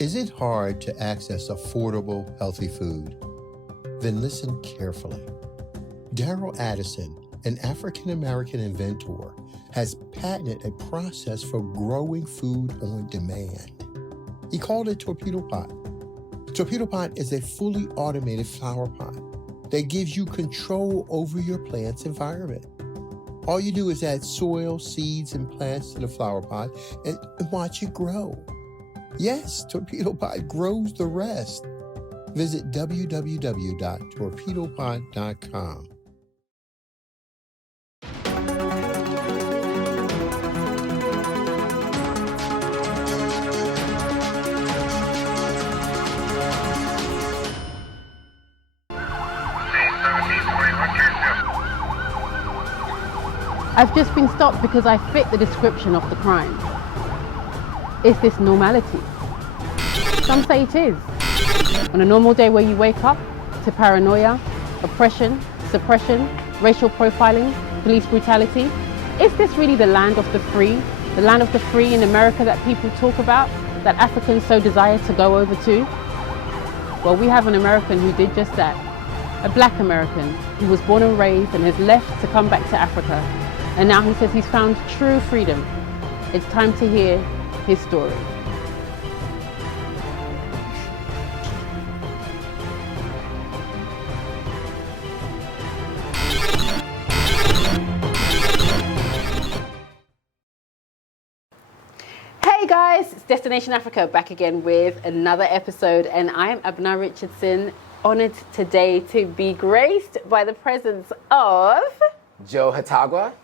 Is it hard to access affordable, healthy food? Then listen carefully. Daryl Addison, an African-American inventor, has patented a process for growing food on demand. He called it Torpedo Pot. Torpedo Pot is a fully automated flower pot that gives you control over your plant's environment. All you do is add soil, seeds, and plants to the flower pot and watch it grow. Yes, Torpedo Pot grows the rest. Visit www.torpedopot.com. I've just been stopped because I fit the description of the crime. Is this normality? Some say it is. On a normal day where you wake up to paranoia, oppression, suppression, racial profiling, police brutality, is this really the land of the free? The land of the free in America that people talk about, that Africans so desire to go over to? Well, we have an American who did just that. A black American who was born and raised and has left to come back to Africa. And now he says he's found true freedom. It's time to hear his story. Hey guys, it's Destination Africa back again with another episode, and I am Abena Richardson, honored today to be graced by the presence of Jo Hotagua,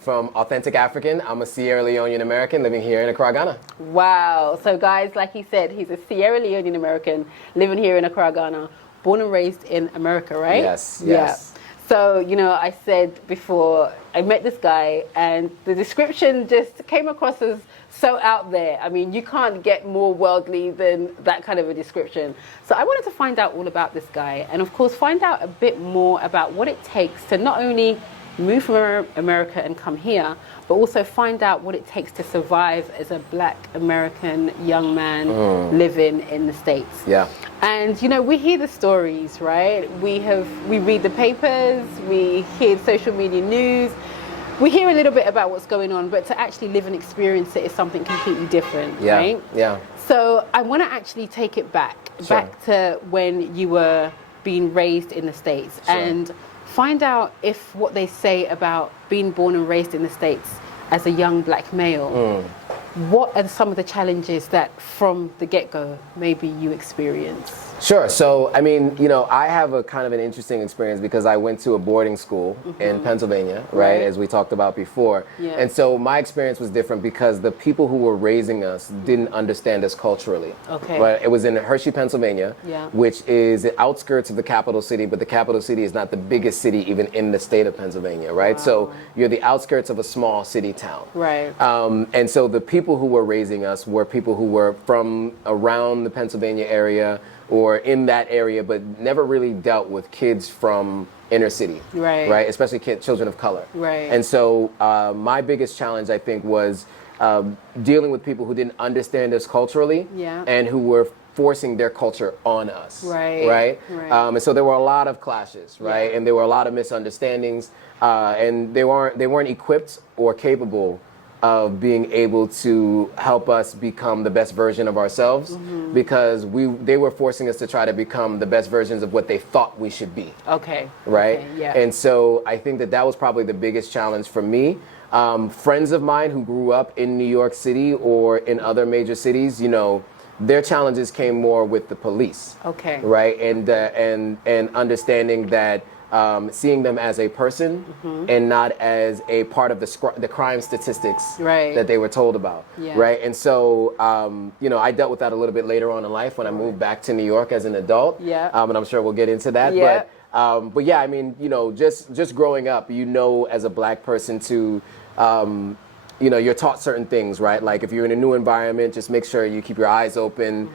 from Authentic African. I'm a Sierra Leonean American living here in Accra, Ghana. Wow. So guys, like he said, he's a Sierra Leonean American living here in Accra, Ghana, born and raised in America, right? Yes, Yeah. yes. So, you know, I said before, I met this guy and the description just came across as so out there. I mean, you can't get more worldly than that kind of a description. So I wanted to find out all about this guy and, of course, find out a bit more about what it takes to not only move from America and come here, but also find out what it takes to survive as a black American young man living in the States. Yeah. And you know, we hear the stories, right? We read the papers, we hear social media news, we hear a little bit about what's going on, but to actually live and experience it is something completely different, right? Yeah. So I want to actually take it back to when you were being raised in the States and find out if what they say about being born and raised in the States as a young black male, what are some of the challenges that from the get-go maybe you experience? Sure. So, I mean, you know, I have a kind of an interesting experience because I went to a boarding school in Pennsylvania, right, as we talked about before. Yeah. And so my experience was different because the people who were raising us didn't understand us culturally. Okay. But it was in Hershey, Pennsylvania, Yeah. which is the outskirts of the capital city, but the capital city is not the biggest city even in the state of Pennsylvania, right? Wow. So you're the outskirts of a small city town. Right. And so the people who were raising us were people who were from around the Pennsylvania area or in that area, but never really dealt with kids from inner city, Right. Especially children of color. Right. And so my biggest challenge, I think, was dealing with people who didn't understand us culturally and who were forcing their culture on us, right? And so there were a lot of clashes, right? And there were a lot of misunderstandings, and they weren't equipped or capable of being able to help us become the best version of ourselves because they were forcing us to try to become the best versions of what they thought we should be. Okay. Right? Okay, yeah. And so I think that was probably the biggest challenge for me. Friends of mine who grew up in New York City or in other major cities, you know, their challenges came more with the police. Okay. Right? And understanding that seeing them as a person and not as a part of the crime statistics that they were told about, right? And so, you know, I dealt with that a little bit later on in life when I moved back to New York as an adult, and I'm sure we'll get into that. But yeah, I mean, you know, just growing up, you know, as a black person to you know, you're taught certain things, right? Like if you're in a new environment, just make sure you keep your eyes open,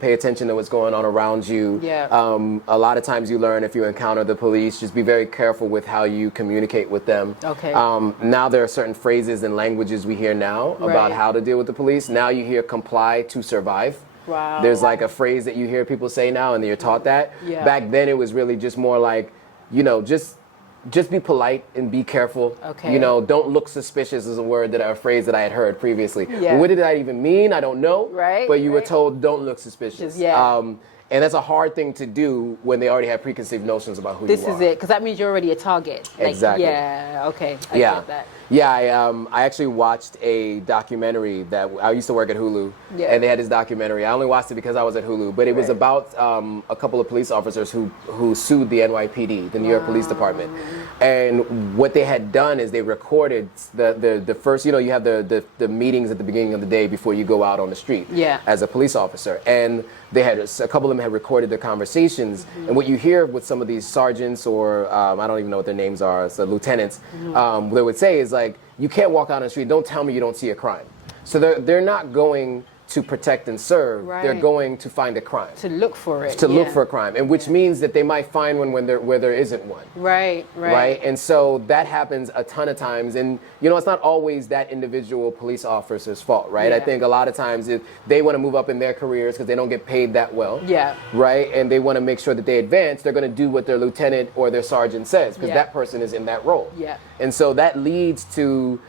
pay attention to what's going on around you. A lot of times you learn if you encounter the police, just be very careful with how you communicate with them. Okay. Now there are certain phrases and languages we hear now about how to deal with the police. Now you hear comply to survive. Wow. There's like a phrase that you hear people say now and you're taught that. Yeah. Back then it was really just more like, just be polite and be careful. Okay. Don't look suspicious is a phrase that I had heard previously. Yeah. What did that even mean? I don't know. Right. But you were told don't look suspicious. Yeah. And that's a hard thing to do when they already have preconceived notions about who you are. This is it, because that means you're already a target. Exactly. Yeah, okay. I get that. Yeah, I actually watched a documentary that I used to work at Hulu, and they had this documentary. I only watched it because I was at Hulu, but it was about a couple of police officers who sued the NYPD, the New York Police Department. And what they had done is they recorded the first, you have the meetings at the beginning of the day before you go out on the street as a police officer. And they had a couple of them had recorded their conversations. And what you hear with some of these sergeants or I don't even know what their names are, so lieutenants, what they would say is like, you can't walk out on the street, don't tell me you don't see a crime. So they're not going to protect and serve, they're going to find a crime. To look for it. To look for a crime, and which means that they might find one where there isn't one. Right. And so that happens a ton of times, and it's not always that individual police officer's fault, right? I think a lot of times if they want to move up in their careers because they don't get paid that well, right? And they want to make sure that they advance, they're going to do what their lieutenant or their sergeant says because that person is in that role. And so that leads to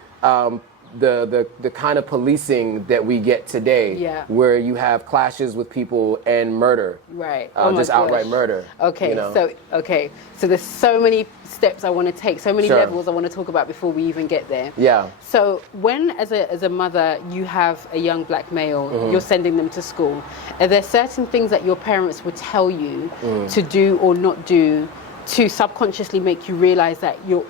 the kind of policing that we get today, where you have clashes with people and murder, just outright murder. Okay, so there's so many steps I want to take, so many levels I want to talk about before we even get there. So when, as a mother, you have a young black male, you're sending them to school, are there certain things that your parents would tell you to do or not do to subconsciously make you realize that you're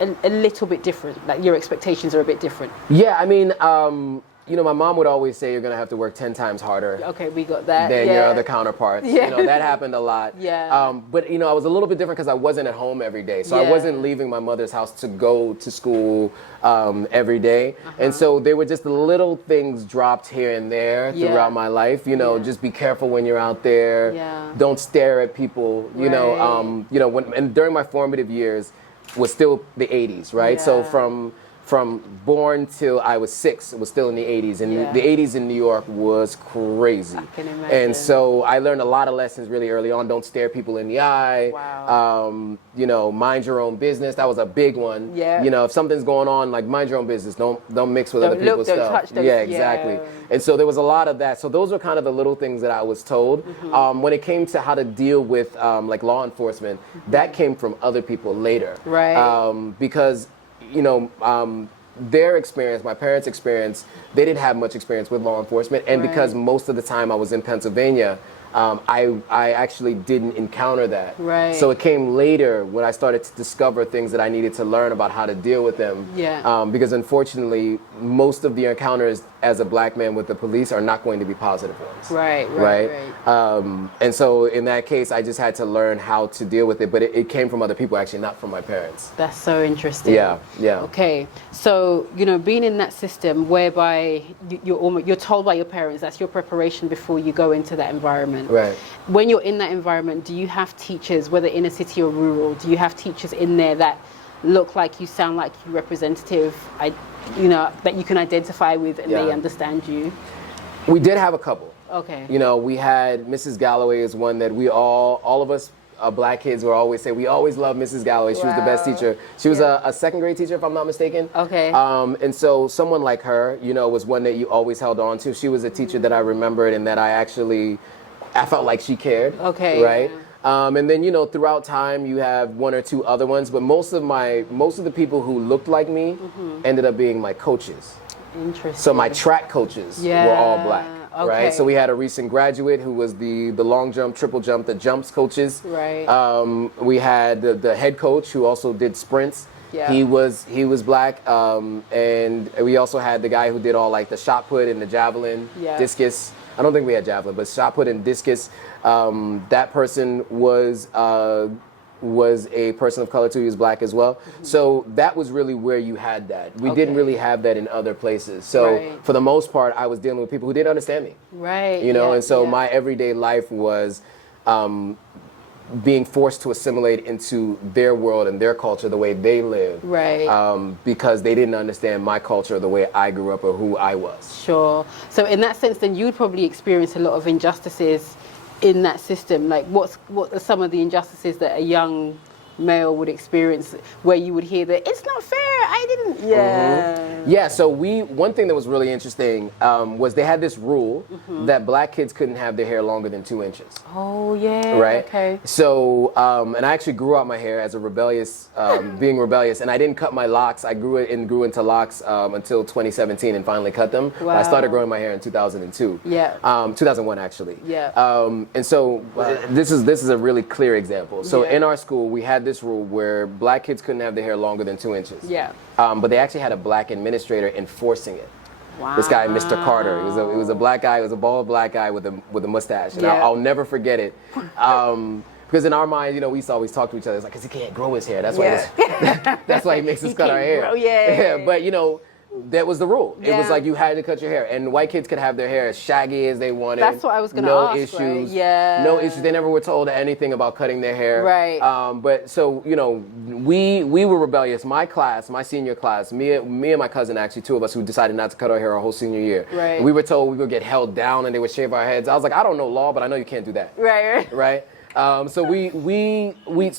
a little bit different, like your expectations are a bit different? Yeah, I mean, my mom would always say you're going to have to work 10 times harder. Okay, we got that. Than your other counterparts. That happened a lot. But, I was a little bit different because I wasn't at home every day. So I wasn't leaving my mother's house to go to school every day. And so there were just little things dropped here and there throughout my life. Just be careful when you're out there. Don't stare at people. And during my formative years was still the 80s, right? So from born till I was 6, it was still in the 80s. And the 80s in New York was crazy. I can imagine. And so I learned a lot of lessons really early on. Don't stare people in the eye. Mind your own business. That was a big one. If something's going on, like mind your own business. Don't mix with other people's stuff. Don't touch them. Exactly. And so there was a lot of that. So those were kind of the little things that I was told. When it came to how to deal with like law enforcement, that came from other people later. Because their experience, my parents' experience, they didn't have much experience with law enforcement. And because most of the time I was in Pennsylvania, I actually didn't encounter that. So it came later when I started to discover things that I needed to learn about how to deal with them. Because unfortunately, most of the encounters as a black man with the police are not going to be positive ones. And so in that case, I just had to learn how to deal with it. But it came from other people, actually, not from my parents. That's so interesting. Okay, so being in that system whereby you're told by your parents, that's your preparation before you go into that environment. When you're in that environment, do you have teachers, whether in a city or rural, do you have teachers in there that look like you, sound like you, representative, that you can identify with and they understand you? We did have a couple. Okay. We had Mrs. Galloway is one that we all of us black kids will always say, we always love Mrs. Galloway. She was the best teacher. She was a second grade teacher, if I'm not mistaken. Okay. And so someone like her, was one that you always held on to. She was a teacher that I remembered and that I felt like she cared. Okay. Right? And then, throughout time, you have one or two other ones, but most of the people who looked like me ended up being my coaches. Interesting. So my track coaches were all black. Okay. Right, so we had a recent graduate who was the long jump, triple jump, the jumps coaches. Right. We had the head coach who also did sprints. He was black, and we also had the guy who did all like the shot put and the javelin, discus. I don't think we had javelin, but shot put and discus. That person was a person of color too. He was black as well. So that was really where you had that. We didn't really have that in other places. So for the most part, I was dealing with people who didn't understand me. And so my everyday life was being forced to assimilate into their world and their culture the way they live. Right. Because they didn't understand my culture the way I grew up or who I was. Sure. So in that sense, then you would probably experience a lot of injustices in that system. Like what are some of the injustices that a young male would experience where you would hear that it's not fair, I didn't. Yeah, so one thing that was really interesting was they had this rule that black kids couldn't have their hair longer than 2 inches. Oh yeah. Right. Okay. So and I actually grew out my hair as a rebellious, being rebellious, and I didn't cut my locks. I grew into locks until 2017 and finally cut them. Wow. I started growing my hair in 2002. Yeah. 2001 actually. Yeah. And so this is a really clear example. So in our school we had this rule where black kids couldn't have their hair longer than 2 inches. Yeah. But they actually had a black administrator enforcing it. Wow. This guy, Mr. Carter, he was a black guy. He was a bald black guy with a mustache, and I'll never forget it. Because in our mind, we used to always talk to each other. It's like, 'cause he can't grow his hair. That's why. That's why he makes us cut our hair. But that was the rule. It was like you had to cut your hair, and white kids could have their hair as shaggy as they wanted. That's what I was going to ask. No issues. Right? Yeah. No issues. They never were told anything about cutting their hair. Right. But so we were rebellious. My class, my senior class, me and my cousin, actually, two of us who decided not to cut our hair our whole senior year. Right. We were told we would get held down and they would shave our heads. I was like, I don't know law, but I know you can't do that. Right. Right. So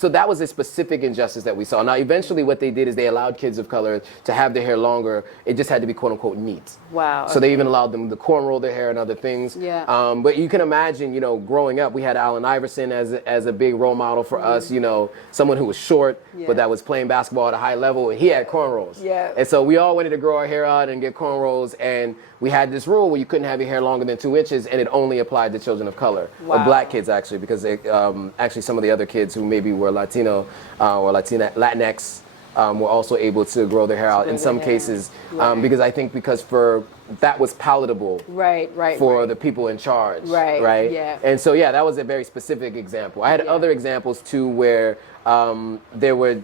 that was a specific injustice that we saw. Now, eventually what they did is they allowed kids of color to have their hair longer. It just had to be quote unquote neat. Wow. So they even allowed them to cornrow their hair and other things. Yeah. But you can imagine, growing up, we had Allen Iverson as a big role model for us, someone who was short, but that was playing basketball at a high level, and he had cornrows. Yeah. And so we all wanted to grow our hair out and get cornrows, and we had this rule where you couldn't have your hair longer than 2 inches, and it only applied to children of color, or black kids actually, because actually some of the other kids who maybe were Latino or Latinx were also able to grow their hair out in some cases, because I think that was palatable for the people in charge. Right. Yeah. And so that was a very specific example. I had other examples too where there were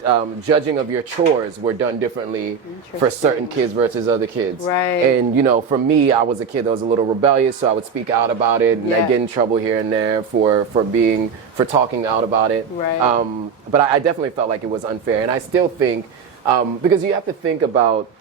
judging of your chores were done differently for certain kids versus other kids. Right. And for me, I was a kid that was a little rebellious, so I would speak out about it, and I'd get in trouble here and there for talking out about it. Right. But I definitely felt like it was unfair, and I still think because you have to think about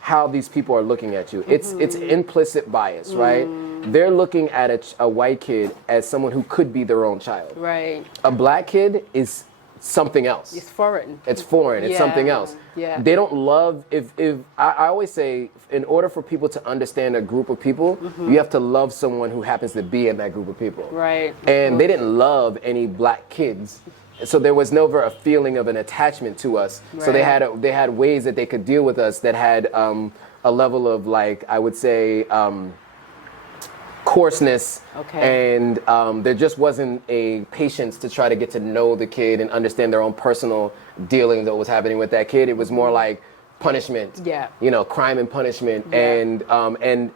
how these people are looking at you. It's implicit bias, right? They're looking at a white kid as someone who could be their own child. Right. A black kid is something else. It's foreign. It's foreign. It's something else. Yeah. They don't love, if I always say, in order for people to understand a group of people, you have to love someone who happens to be in that group of people. Right. And they didn't love any black kids. So there was never a feeling of an attachment to us. Right. So they had ways that they could deal with us that had a level of, like, I would say, coarseness, and there just wasn't a patience to try to get to know the kid and understand their own personal dealing that was happening with that kid. It was more like punishment, crime and punishment, and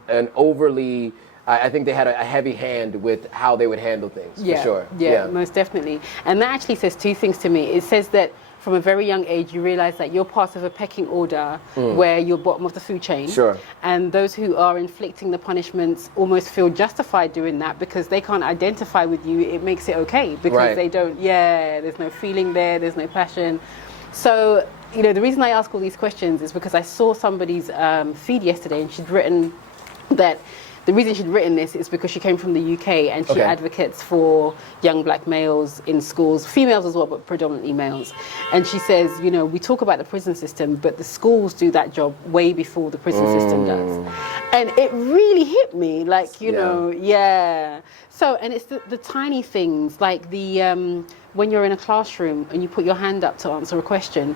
an overly. I think they had a heavy hand with how they would handle things, for sure. Yeah, most definitely. And that actually says two things to me. It says that from a very young age, you realize that you're part of a pecking order where you're bottom of the food chain. Sure. And those who are inflicting the punishments almost feel justified doing that because they can't identify with you. It makes it okay because they don't, there's no feeling there, there's no passion. So, the reason I ask all these questions is because I saw somebody's feed yesterday, and she'd written that the reason she'd written this is because she came from the UK, and she advocates for young black males in schools, females as well, but predominantly males. And she says, we talk about the prison system, but the schools do that job way before the prison system does. And it really hit me, like, So, and it's the tiny things, like when you're in a classroom and you put your hand up to answer a question,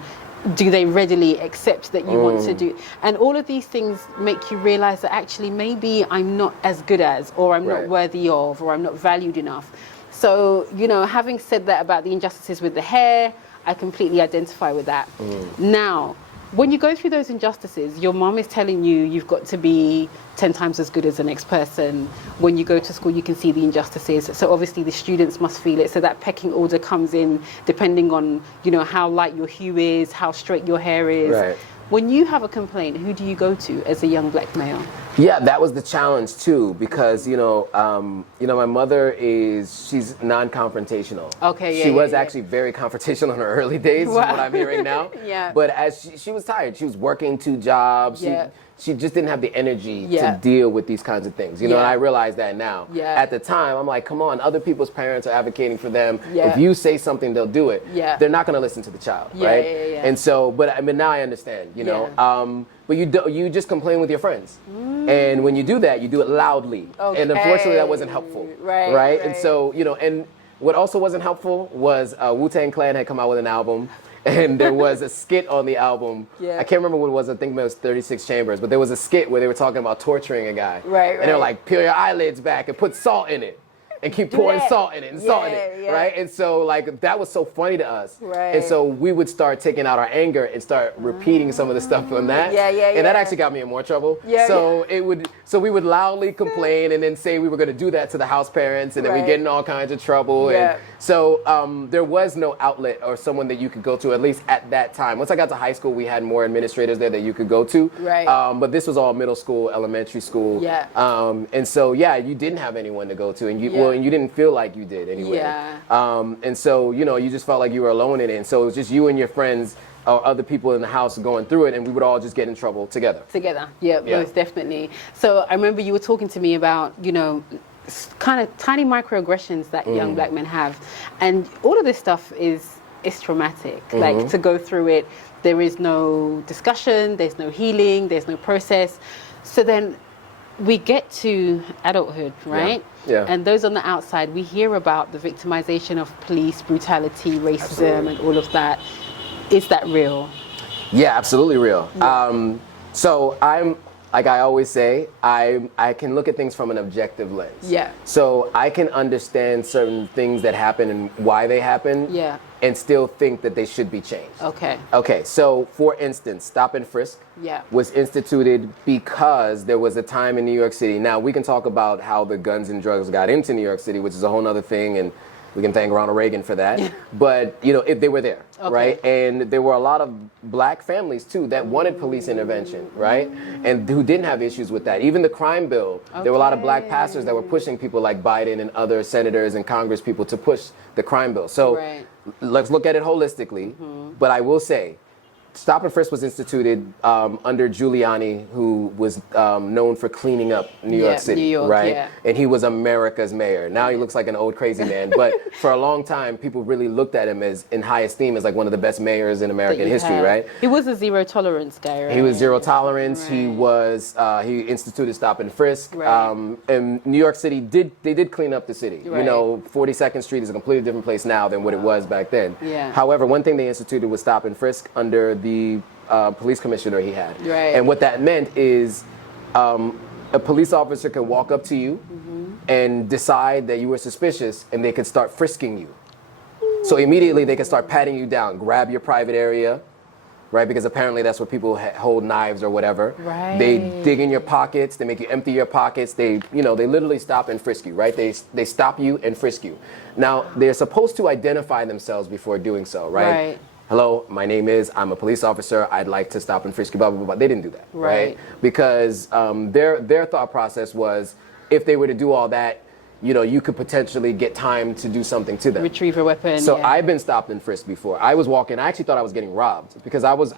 do they readily accept that you want to do? And all of these things make you realize that actually maybe I'm not as good as, or I'm not worthy of, or I'm not valued enough. So, having said that about the injustices with the hair, I completely identify with that. Now, when you go through those injustices, your mom is telling you you've got to be 10 times as good as the next person. When you go to school, you can see the injustices. So obviously the students must feel it. So that pecking order comes in depending on, how light your hue is, how straight your hair is. Right. When you have a complaint, who do you go to as a young black male? Yeah, that was the challenge too, because my mother she's non-confrontational. Okay, yeah. She was actually very confrontational in her early days, is what I'm hearing now. Yeah. But as she was tired, she was working 2 jobs. She just didn't have the energy to deal with these kinds of things, and I realize that now. Yeah. At the time, I'm like, come on, other people's parents are advocating for them. If you say something, they'll do it. They're not going to listen to the child, right? And so, but now I understand, but you just complain with your friends. And when you do that, you do it loudly. Okay. And unfortunately, that wasn't helpful. Right? And so, and what also wasn't helpful was Wu-Tang Clan had come out with an album. And there was a skit on the album. I can't remember what it was. I think it was 36 Chambers. But there was a skit where they were talking about torturing a guy. And they were like, peel your eyelids back and put salt in it. And keep pouring salt in it and salt in it, right? And so, like, that was so funny to us. And so we would start taking out our anger and start repeating some of the stuff from that. And that actually got me in more trouble. So we would loudly complain and then say we were going to do that to the house parents, and then we get in all kinds of trouble. And so there was no outlet or someone that you could go to, at least at that time. Once I got to high school, we had more administrators there that you could go to. But this was all middle school, elementary school. And so, you didn't have anyone to go to, and and you didn't feel like you did anyway. And so, you just felt like you were alone in it. And so it was just you and your friends or other people in the house going through it, and we would all just get in trouble together. Most definitely. So I remember you were talking to me about, kind of tiny microaggressions that young black men have. And all of this stuff is traumatic. Like, to go through it, there is no discussion, there's no healing, there's no process. So then we get to adulthood, right? And those on the outside, we hear about the victimization of police brutality, racism, and all of that. Is that real? Yeah, absolutely real. So I'm, like I always say, I can look at things from an objective lens. So I can understand certain things that happen and why they happen. And still think that they should be changed. Okay, so for instance, stop and frisk was instituted because there was a time in New York City. Now, we can talk about how the guns and drugs got into New York City, which is a whole other thing, and we can thank Ronald Reagan for that. But, they were there, right? And there were a lot of black families, too, that wanted police intervention, right? And who didn't have issues with that. Even the crime bill, there were a lot of black pastors that were pushing people like Biden and other senators and Congress people to push the crime bill. So let's look at it holistically. But I will say, Stop and Frisk was instituted under Giuliani, who was known for cleaning up New York City, right? And he was America's mayor. Now he looks like an old crazy man, but for a long time, people really looked at him as in high esteem as like one of the best mayors in American history, right? He was a zero tolerance guy, right? He was zero tolerance. He was he instituted Stop and Frisk. And New York City did clean up the city. You know, 42nd Street is a completely different place now than what it was back then. However, one thing they instituted was Stop and Frisk under the police commissioner he had. And what that meant is a police officer could walk up to you and decide that you were suspicious, and they could start frisking you. So immediately they could start patting you down, grab your private area, right? Because apparently that's where people hold knives or whatever. They dig in your pockets, they make you empty your pockets, they literally stop and frisk you, right? They stop you and frisk you. Now, they're supposed to identify themselves before doing so, right? Hello, my name is, I'm a police officer, I'd like to stop and frisk you, blah, blah, blah. They didn't do that, right? Because their thought process was, if they were to do all that, you could potentially get time to do something to them. Retrieve a weapon. So I've been stopped and frisked before. I was walking, I actually thought I was getting robbed because I was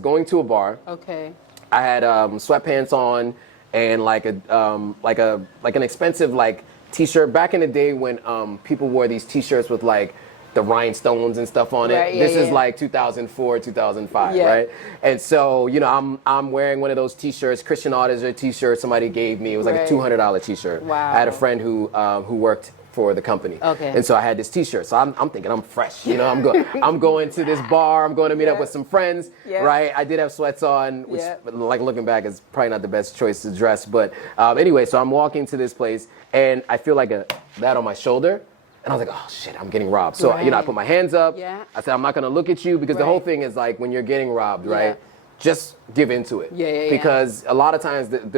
going to a bar. I had sweatpants on and like an expensive t-shirt. Back in the day when people wore these t-shirts with the rhinestones and stuff on it. This is like 2004, 2005, right? And so, I'm wearing one of those t-shirts, Christian Auditor t-shirt somebody gave me. It was like a $200 t-shirt. I had a friend who worked for the company. And so I had this t-shirt. So I'm thinking I'm fresh, I'm going to this bar, I'm going to meet up with some friends, right? I did have sweats on, which looking back is probably not the best choice to dress. But anyway, so I'm walking to this place and I feel like that on my shoulder. And I was like, oh shit, I'm getting robbed. So, I put my hands up. I said, I'm not gonna look at you because the whole thing is when you're getting robbed, right? Just give into it. Because a lot of times with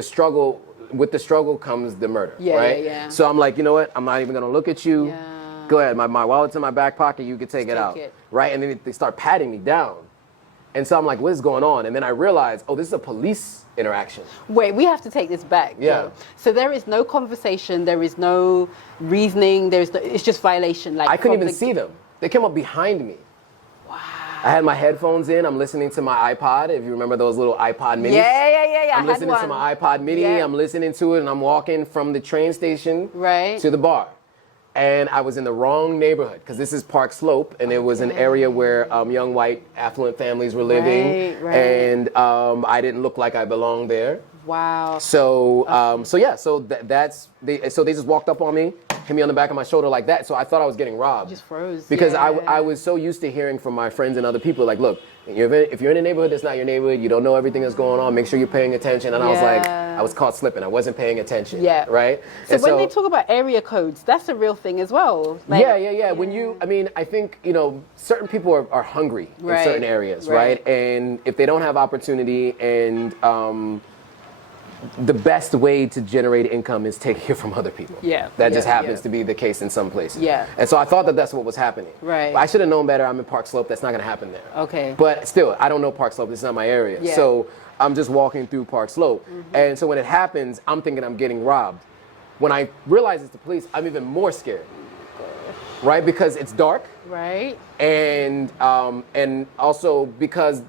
the struggle comes the murder, right? So I'm like, you know what? I'm not even gonna look at you. Go ahead, my wallet's in my back pocket, you can take it out. Right? And then they start patting me down. And so I'm like, what is going on? And then I realized, oh, this is a police interaction. Wait, we have to take this back. Yeah. Joe. So there is no conversation, there is no reasoning, it's just violation. Like I couldn't even see them. They came up behind me. Wow. I had my headphones in. I'm listening to my iPod. If you remember those little iPod minis. Yeah. I'm listening to my iPod mini. Yeah. I'm listening to it, and I'm walking from the train station right. to the bar. And I was in the wrong neighborhood because this is Park Slope, and it was an area where young white affluent families were living, right. and I didn't look like I belonged there. Wow. So they just walked up on me, hit me on the back of my shoulder like that. So I thought I was getting robbed. You just froze. Because I was so used to hearing from my friends and other people like, look, if you're in a neighborhood that's not your neighborhood, you don't know everything that's going on, make sure you're paying attention. And I was like, I was caught slipping. I wasn't paying attention. Yeah. Right? So when they talk about area codes, that's a real thing as well. Like, yeah. When I think, certain people are hungry in certain areas, right? And if they don't have opportunity and the best way to generate income is taking it from other people. Yeah. That just happens to be the case in some places. Yeah. And so I thought that that's what was happening. Right. I should have known better. I'm in Park Slope. That's not going to happen there. Okay. But still, I don't know Park Slope. It's not my area. Yeah. So I'm just walking through Park Slope. Mm-hmm. And so when it happens, I'm thinking I'm getting robbed. When I realize it's the police, I'm even more scared. Right? Because it's dark. Right. And also because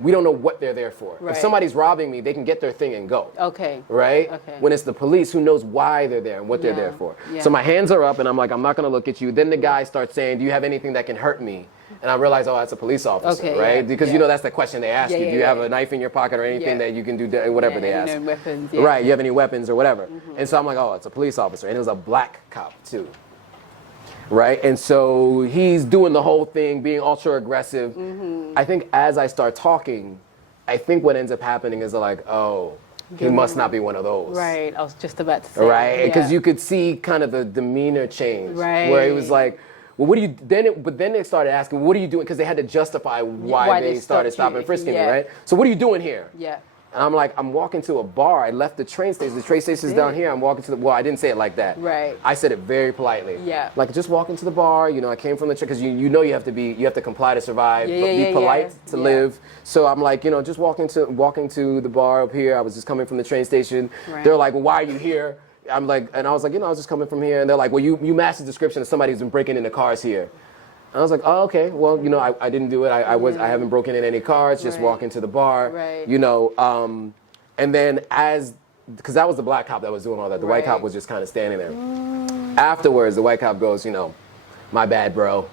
we don't know what they're there for. Right. If somebody's robbing me, they can get their thing and go. Okay. Right? Okay. When it's the police, who knows why they're there and what they're there for. Yeah. So my hands are up and I'm like, I'm not going to look at you. Then the guy starts saying, do you have anything that can hurt me? And I realize, oh, that's a police officer, Okay, right? yeah, Because that's the question they ask you. Do you have a knife in your pocket or anything that you can do, whatever they ask. Weapons, Right, you have any weapons or whatever. Mm-hmm. And so I'm like, oh, it's a police officer. And it was a black cop too. Right? And so he's doing the whole thing, being ultra aggressive. Mm-hmm. I think as I start talking, I think what ends up happening is like, oh, he must not be one of those. Right, I was just about to say. Right, because you could see kind of the demeanor change. Right. Where he was like, well, what do you, but then they started asking, what are you doing? Because they had to justify why they started stopping frisking me, right? So what are you doing here? Yeah. And I'm like, I'm walking to a bar. I left the train station. The train station's down here. I'm walking to well, I didn't say it like that. Right. I said it very politely. Yeah. Like, just walking to the bar. I came from the train, because you have to comply to survive, but be polite to live. So I'm like, just walking to the bar up here. I was just coming from the train station. Right. They're like, well, why are you here? I'm like, and I was like, I was just coming from here. And they're like, well, you matched the description of somebody who's been breaking into cars here. And I was like, oh, okay. Well, I didn't do it. I haven't broken in any cars. Just walking to the bar. Right. And then because that was the black cop that was doing all that. The white cop was just kind of standing there. Afterwards, the white cop goes, my bad, bro.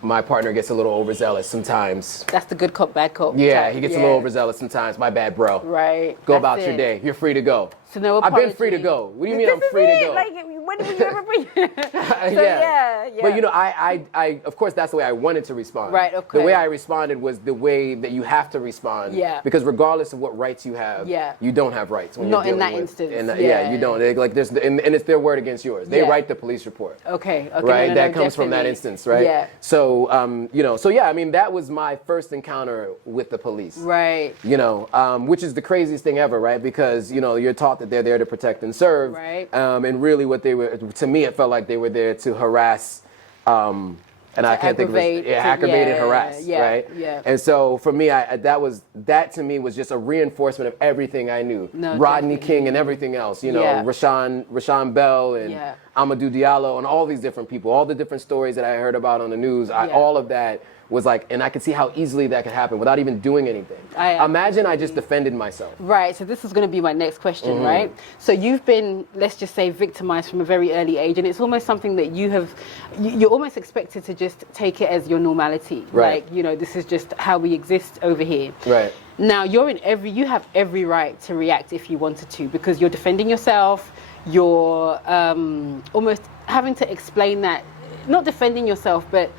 My partner gets a little overzealous sometimes. That's the good cop, bad cop. Yeah, type. he gets a little overzealous sometimes. My bad, bro. Right. Go about your day. You're free to go. So no apology. I've been free to go. What do you mean I'm free to go? Like, when did you ever free? Yeah. But I of course that's the way I wanted to respond. Right, okay. The way I responded was the way that you have to respond. Yeah. Because regardless of what rights you have, you don't have rights when not you're in that with, instance. You don't. And it's their word against yours. They write the police report. Okay. Right? That comes from that instance, right? Yeah. So that was my first encounter with the police. Right. Which is the craziest thing ever, right? Because, you're taught that they're there to protect and serve. Right. And really what they were, to me, it felt like they were there to harass, and I can't think of it. Aggravate and harass, right? Yeah. And so for me, that to me was just a reinforcement of everything I knew. Rodney King and everything else, Rashawn Bell and Amadou Diallo and all these different people, all the different stories that I heard about on the news, all of that was like, and I could see how easily that could happen without even doing anything. Imagine I just defended myself. Right, so this is going to be my next question, right? So you've been, let's just say, victimized from a very early age, and it's almost something that you're almost expected to just take it as your normality. Right. Like, this is just how we exist over here. Right. Now, you have every right to react if you wanted to, because you're defending yourself, you're almost having to explain that, not defending yourself, but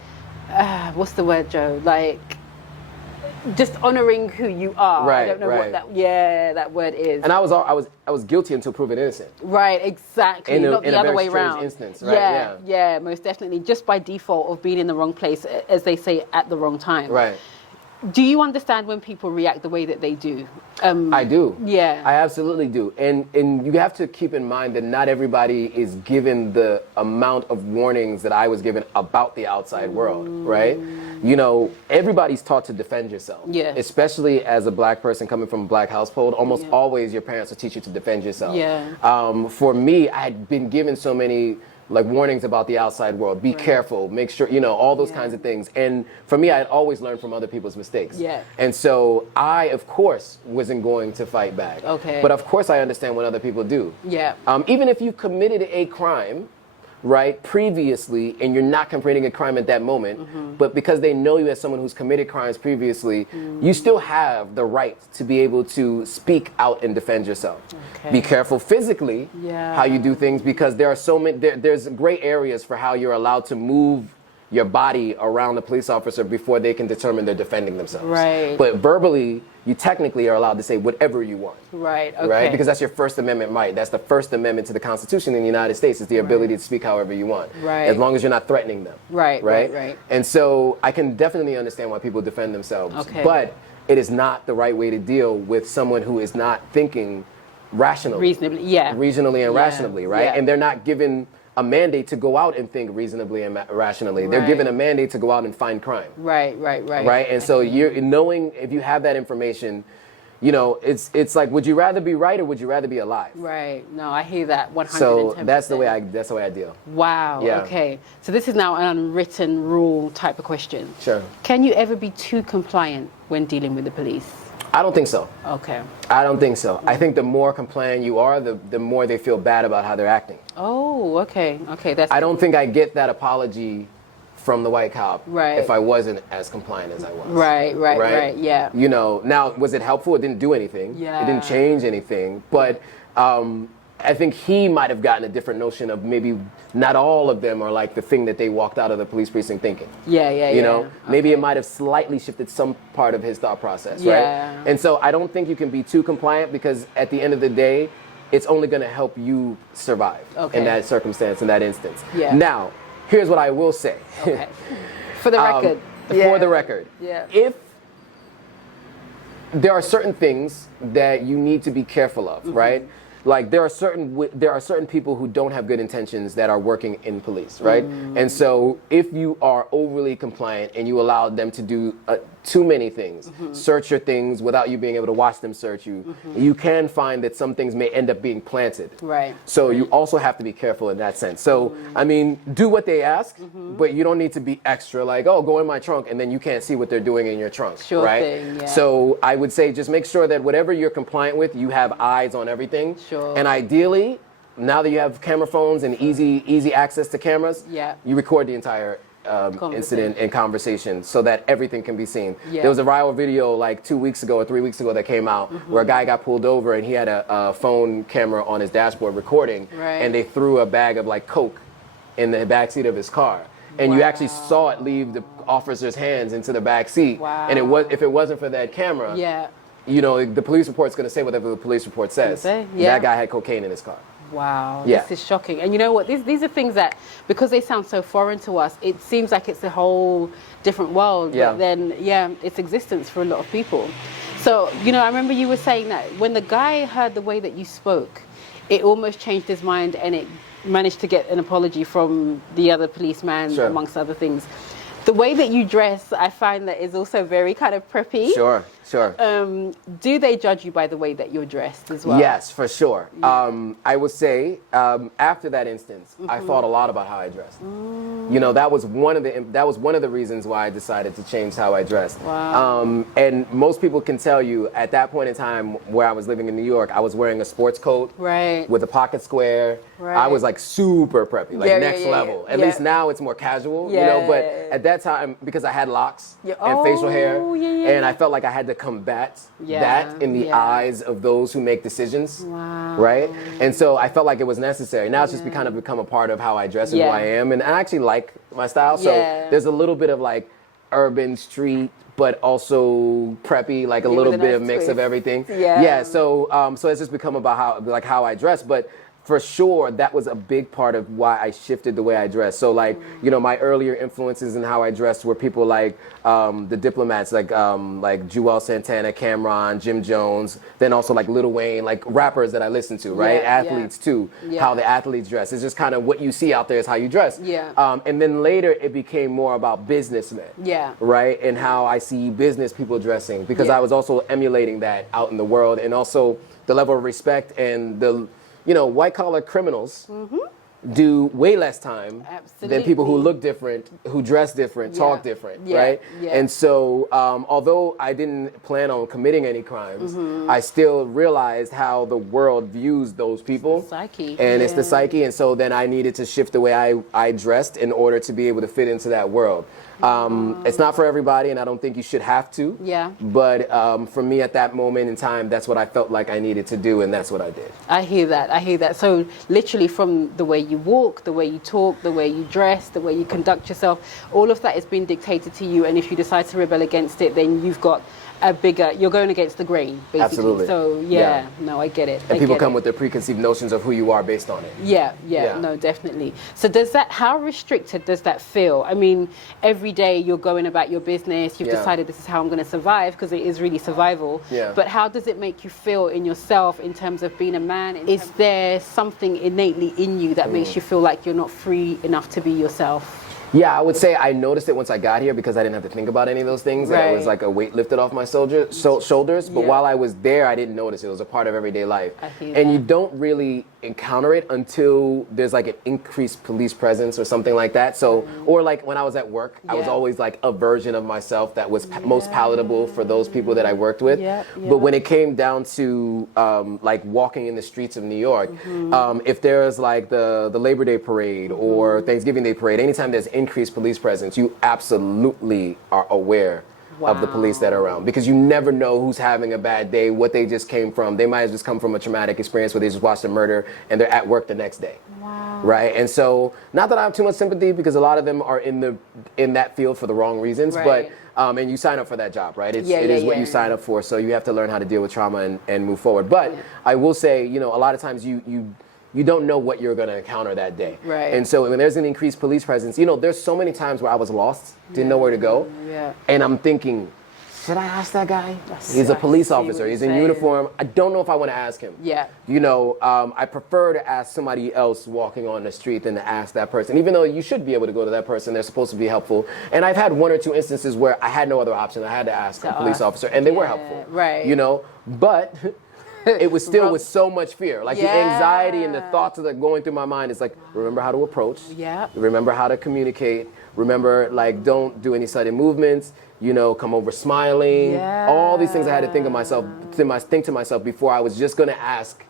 what's the word, Joe? Like, just honoring who you are. Right, I don't know what that word is. And I was guilty until proven innocent. Right, exactly. Not the other way around. Instance, right? Yeah, most definitely. Just by default of being in the wrong place, as they say, at the wrong time. Right. Do you understand when people react the way that they do? I do. Yeah. I absolutely do. And you have to keep in mind that not everybody is given the amount of warnings that I was given about the outside world, right? You know, everybody's taught to defend yourself. Yeah. Especially as a black person coming from a black household, almost always your parents will teach you to defend yourself. Yeah. For me, I had been given so many like warnings about the outside world. Be careful, make sure, you know, all those kinds of things. And for me, I had always learned from other people's mistakes. Yeah. And so I, of course, wasn't going to fight back. Okay. But of course, I understand what other people do. Yeah. Even if you committed a crime, right, previously, and you're not committing a crime at that moment, but because they know you as someone who's committed crimes previously, you still have the right to be able to speak out and defend yourself. Okay. Be careful physically how you do things, because there are so many, there's gray areas for how you're allowed to move your body around the police officer before they can determine they're defending themselves. Right. But verbally, you technically are allowed to say whatever you want. Right, okay. Right? Because that's your First Amendment right. That's the First Amendment to the Constitution in the United States, is the ability to speak however you want. Right. As long as you're not threatening them. Right. And so I can definitely understand why people defend themselves. Okay. But it is not the right way to deal with someone who is not thinking rationally. Reasonably and rationally, right? Yeah. And they're not given a mandate to go out and think reasonably and rationally. They're given a mandate to go out and find crime. Right. And so you're knowing, if you have that information, you know, it's like, would you rather be right or would you rather be alive? Right. No, I hear that 110%. So that's the way I deal. Wow. Yeah. Okay. So this is now an unwritten rule type of question. Sure. Can you ever be too compliant when dealing with the police? I don't think so. Okay. I don't think so. I think the more compliant you are, the more they feel bad about how they're acting. Oh, okay. I don't think I get that apology from the white cop if I wasn't as compliant as I was. Right, yeah. You know, now, was it helpful? It didn't do anything. Yeah. It didn't change anything. But I think he might have gotten a different notion of maybe not all of them are like the thing that they walked out of the police precinct thinking. You know, maybe it might have slightly shifted some part of his thought process, right? And so I don't think you can be too compliant, because at the end of the day, it's only going to help you survive in that circumstance, in that instance. Now, here's what I will say. For the record. For the record. Yeah. If there are certain things that you need to be careful of, right? Like there are certain people who don't have good intentions that are working in police, right? And so if you are overly compliant and you allow them to do too many things, search your things without you being able to watch them search you, you can find that some things may end up being planted. Right. So you also have to be careful in that sense. So, I mean, do what they ask, but you don't need to be extra like, oh, go in my trunk, and then you can't see what they're doing in your trunk, Sure right? thing, yeah. So I would say just make sure that whatever you're compliant with, you have eyes on everything. Sure. And ideally, now that you have camera phones and easy access to cameras, you record the entire incident and conversation so that everything can be seen. There was a viral video like 2 weeks ago or 3 weeks ago that came out where a guy got pulled over and he had a phone camera on his dashboard recording, and they threw a bag of like Coke in the backseat of his car. And you actually saw it leave the officer's hands into the back seat. And if it wasn't for that camera, you know, the police report's going to say whatever the police report says. That guy had cocaine in his car. Wow, this is shocking. And you know what? These are things that, because they sound so foreign to us, it seems like it's a whole different world. But then, it's existence for a lot of people. So, you know, I remember you were saying that when the guy heard the way that you spoke, it almost changed his mind, and it managed to get an apology from the other policeman, amongst other things. The way that you dress, I find that is also very kind of preppy. Sure. Do they judge you by the way that you're dressed as well? Yes, for sure. I would say after that instance, I thought a lot about how I dressed. You know, that was one of the reasons why I decided to change how I dressed. Wow. And most people can tell you at that point in time where I was living in New York, I was wearing a sports coat with a pocket square. I was like super preppy, like next level. At least now it's more casual, you know, but at that time, because I had locks and facial hair, and I felt like I had to combat that in the eyes of those who make decisions, right? And so I felt like it was necessary. Now it's just kind of become a part of how I dress and who I am, and I actually like my style. So there's a little bit of like urban street, but also preppy, like a little bit of mix of everything. So so it's just become about how I dress. But for sure, that was a big part of why I shifted the way I dressed. So like, my earlier influences in how I dressed were people like the Diplomats, like Jewel Santana, Cameron, Jim Jones, then also like Lil Wayne, like rappers that I listen to, right? Athletes too, how the athletes dress. It's just kind of what you see out there is how you dress. And then later it became more about businessmen, right? And how I see business people dressing, because I was also emulating that out in the world, and also the level of respect and the white collar criminals do way less time than people who look different, who dress different, talk different, right? And so, although I didn't plan on committing any crimes, I still realized how the world views those people. It's the psyche. And it's the psyche. And so then I needed to shift the way I dressed in order to be able to fit into that world. It's not for everybody, and I don't think you should have to. But for me at that moment in time, that's what I felt like I needed to do, and that's what I did. I hear that. So literally from the way you walk, the way you talk, the way you dress, the way you conduct yourself, all of that is being dictated to you, and if you decide to rebel against it, then you've got you're going against the grain, basically. Absolutely. So no, I get it. And people come with their preconceived notions of who you are based on it. No, definitely. So how restricted does that feel? I mean, every day you're going about your business, you've decided this is how I'm going to survive, because it is really survival. But how does it make you feel in yourself in terms of being a man? Is there something innately in you that makes you feel like you're not free enough to be yourself? Yeah, I would say I noticed it once I got here, because I didn't have to think about any of those things. Right. And it was like a weight lifted off my shoulders. But while I was there, I didn't notice it. It was a part of everyday life. And you don't really encounter it until there's like an increased police presence or something like that. So, or like when I was at work, I was always like a version of myself that was most palatable for those people that I worked with. But when it came down to like walking in the streets of New York, if there's like the Labor Day parade or Thanksgiving Day parade, anytime there's increased police presence, you absolutely are aware of the police that are around, because you never know who's having a bad day, what they just came from. They might have just come from a traumatic experience where they just watched a murder and they're at work the next day. Right? And so, not that I have too much sympathy, because a lot of them are in that field for the wrong reasons, but and you sign up for that job, right? It is what you sign up for, so you have to learn how to deal with trauma and move forward. But I will say, a lot of times you don't know what you're going to encounter that day. Right. And so when there's an increased police presence, there's so many times where I was lost, didn't know where to go. And I'm thinking, should I ask that guy? He's a police officer. He's in uniform. I don't know if I want to ask him. I prefer to ask somebody else walking on the street than to ask that person, even though you should be able to go to that person. They're supposed to be helpful. And I've had one or two instances where I had no other option. I had to ask a police officer, and they were helpful. But it was still with so much fear. Like the anxiety and the thoughts that are going through my mind is like, remember how to approach. Remember how to communicate. Remember, like, don't do any sudden movements. Come over smiling. All these things I had to think to myself before I was just going to ask,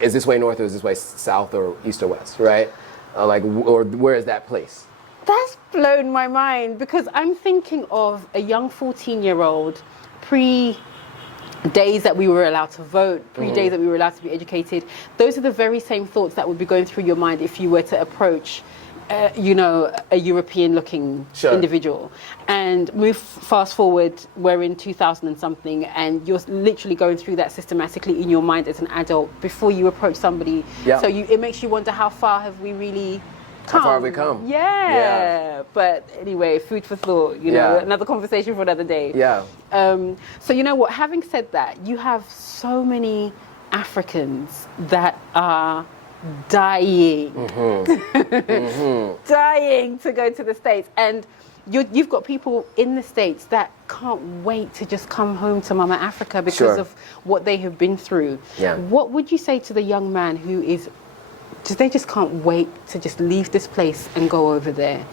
is this way north or is this way south or east or west, right? Or where is that place? That's blown my mind, because I'm thinking of a young 14-year-old days that we were allowed to vote, days that we were allowed to be educated. Those are the very same thoughts that would be going through your mind if you were to approach, a European-looking individual. And fast forward, we're in 2000 and something, and you're literally going through that systematically in your mind as an adult before you approach somebody. So it makes you wonder, how far have we really come? How far have we come? But anyway, food for thought, another conversation for another day. So you know what, having said that, you have so many Africans that are dying dying to go to the States, and you've got people in the States that can't wait to just come home to Mama Africa because of what they have been through. What would you say to the young man who is they just can't wait to just leave this place and go over there?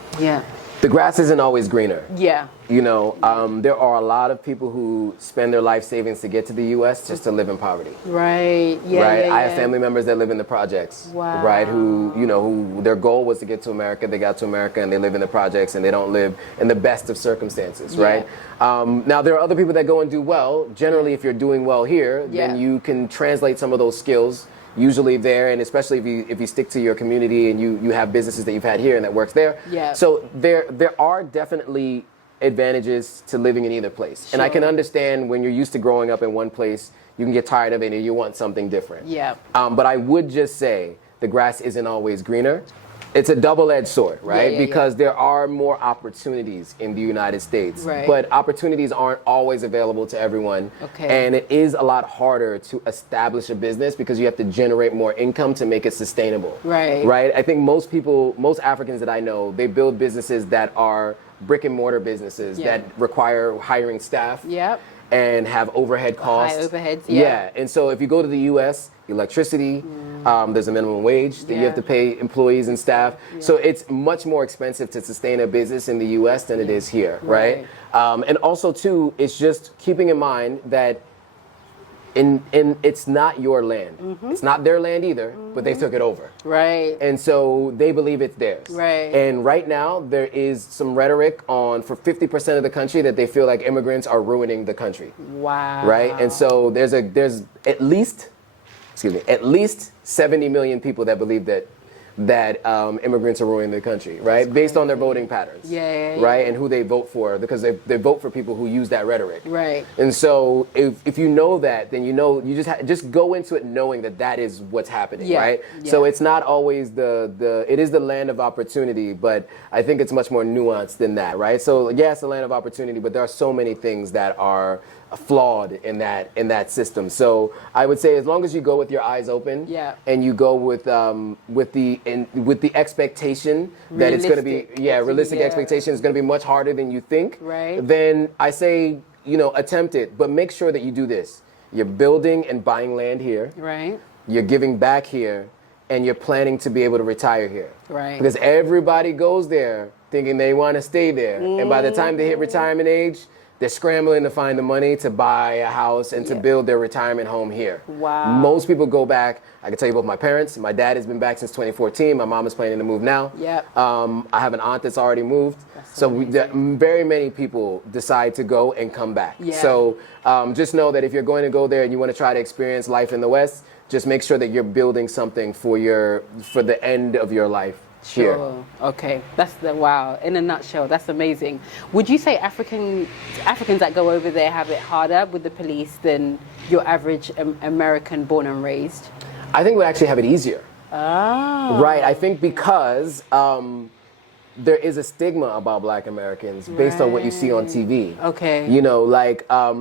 The grass isn't always greener. Yeah. You know, there are a lot of people who spend their life savings to get to the U.S. just to live in poverty. Right. Yeah. Right. Yeah, I have family members that live in the projects. Wow. Right. Who, you know, who their goal was to get to America. They got to America and they live in the projects and they don't live in the best of circumstances. Right. Now there are other people that go and do well. Generally, if you're doing well here, then you can translate some of those skills. Usually there, and especially if you stick to your community and you have businesses that you've had here and that works there. Yeah. So there are definitely advantages to living in either place. And I can understand when you're used to growing up in one place, you can get tired of it and you want something different. Yeah. But I would just say the grass isn't always greener. It's a double-edged sword, right? Because there are more opportunities in the United States, but opportunities aren't always available to everyone. And it is a lot harder to establish a business because you have to generate more income to make it sustainable. Right? I think most Africans that I know, they build businesses that are brick and mortar businesses that require hiring staff. And have overhead costs. High overheads, And so if you go to the U.S., electricity, there's a minimum wage that you have to pay employees and staff. So it's much more expensive to sustain a business in the U.S. than it is here, right? And also, too, it's just keeping in mind that it's not your land. It's not their land either, but they took it over. And so they believe it's theirs. And right now, there is some rhetoric for 50% of the country that they feel like immigrants are ruining the country. Right? And so there's at least 70 million people that believe that immigrants are ruining the country, right? Based on their voting patterns, right? And who they vote for, because they vote for people who use that rhetoric, And so if you know that, then you just go into it knowing that is what's happening, right? So it's not always it is the land of opportunity, but I think it's much more nuanced than that, right? So yeah, it's the land of opportunity, but there are so many things that are flawed in that system. So I would say, as long as you go with your eyes open, and you go with the expectation that it's going to be realistic expectation is going to be much harder than you think, then I say, attempt it, but make sure that you do this. You're building and buying land here, you're giving back here, and you're planning to be able to retire here, because everybody goes there thinking they want to stay there, and by the time they hit retirement age, they're scrambling to find the money to buy a house and to build their retirement home here. Most people go back. I can tell you both my parents. My dad has been back since 2014. My mom is planning to move now. I have an aunt that's already moved. Very many people decide to go and come back. So just know that if you're going to go there and you want to try to experience life in the West, just make sure that you're building something for the end of your life. Sure. Okay. Wow. In a nutshell, that's amazing. Would you say Africans that go over there have it harder with the police than your average American born and raised? I think we actually have it easier. Right. I think because there is a stigma about Black Americans based on what you see on TV.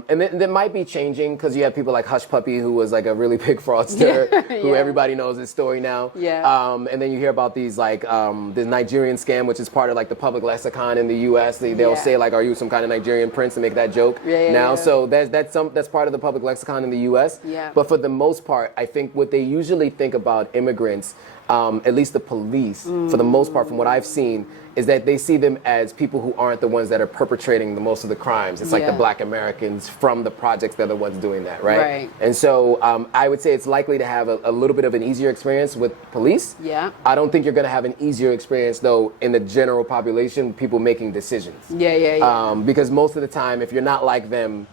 And that might be changing because you have people like Hush Puppy, who was like a really big fraudster, who everybody knows his story now. And then you hear about these the Nigerian scam, which is part of like the public lexicon in the U.S. They'll say like, "Are you some kind of Nigerian prince?" and make that joke now. So that's part of the public lexicon in the U.S. But for the most part, I think what they usually think about immigrants, at least the police, for the most part, from what I've seen, is that they see them as people who aren't the ones that are perpetrating the most of the crimes. It's like the Black Americans from the projects that are the ones doing that, right? And so I would say it's likely to have a little bit of an easier experience with police. I don't think you're going to have an easier experience, though, in the general population, people making decisions. Because most of the time, if you're not like them,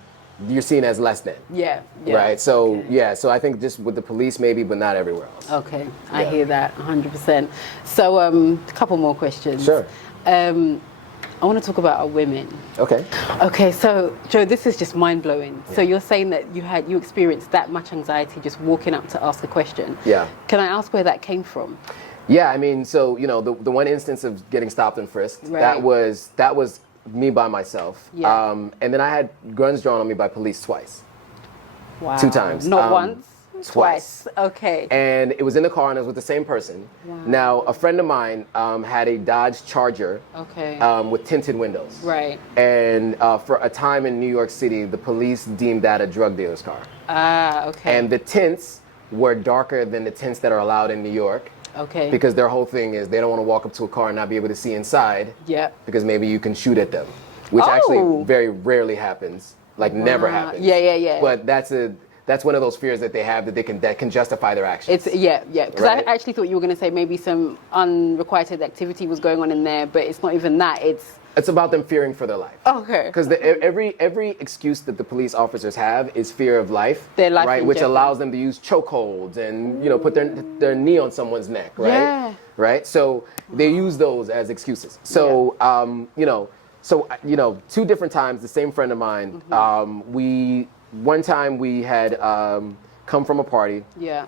you're seen as less than. Right? So, so I think just with the police maybe, but not everywhere else. Okay, I hear that 100%. So, a couple more questions. Sure. I want to talk about our women. Okay, so Jo, this is just mind-blowing. So you're saying that you experienced that much anxiety just walking up to ask a question. Can I ask where that came from? Yeah, I mean, so, the one instance of getting stopped and frisked, that was me by myself. And then I had guns drawn on me by police twice. Wow. 2 times. Not once? Twice. Okay. And it was in the car and it was with the same person. Now, a friend of mine had a Dodge Charger with tinted windows. And for a time in New York City, the police deemed that a drug dealer's car. And the tints were darker than the tints that are allowed in New York. Because their whole thing is they don't want to walk up to a car and not be able to see inside. Because maybe you can shoot at them, which actually very rarely happens, like never happens. But that's one of those fears that they have that can justify their actions. Because I actually thought you were going to say maybe some unrequited activity was going on in there, but it's not even that. It's about them fearing for their life. Because every excuse that the police officers have is fear of life, their life, right? Which allows them to use chokeholds and put their knee on someone's neck, right? Right. So they use those as excuses. So 2 different times, the same friend of mine, one time we had come from a party. Yeah.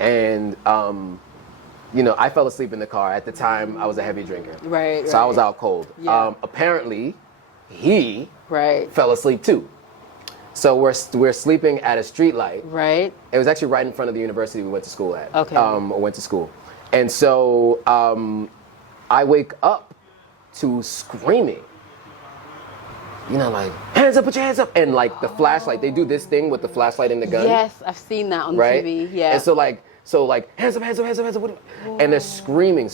And, I fell asleep in the car. At the time, I was a heavy drinker. Right. So I was out cold. Yeah. Apparently, he fell asleep too. So we're sleeping at a street light. Right. It was actually right in front of the university we went to school at. Okay. Or went to school. And so I wake up to screaming. Like, hands up, put your hands up. And like the flashlight, they do this thing with the flashlight in the gun. Yes, I've seen that on TV. Yeah. And so like, hands up, hands up, hands up, hands up. And they're screaming.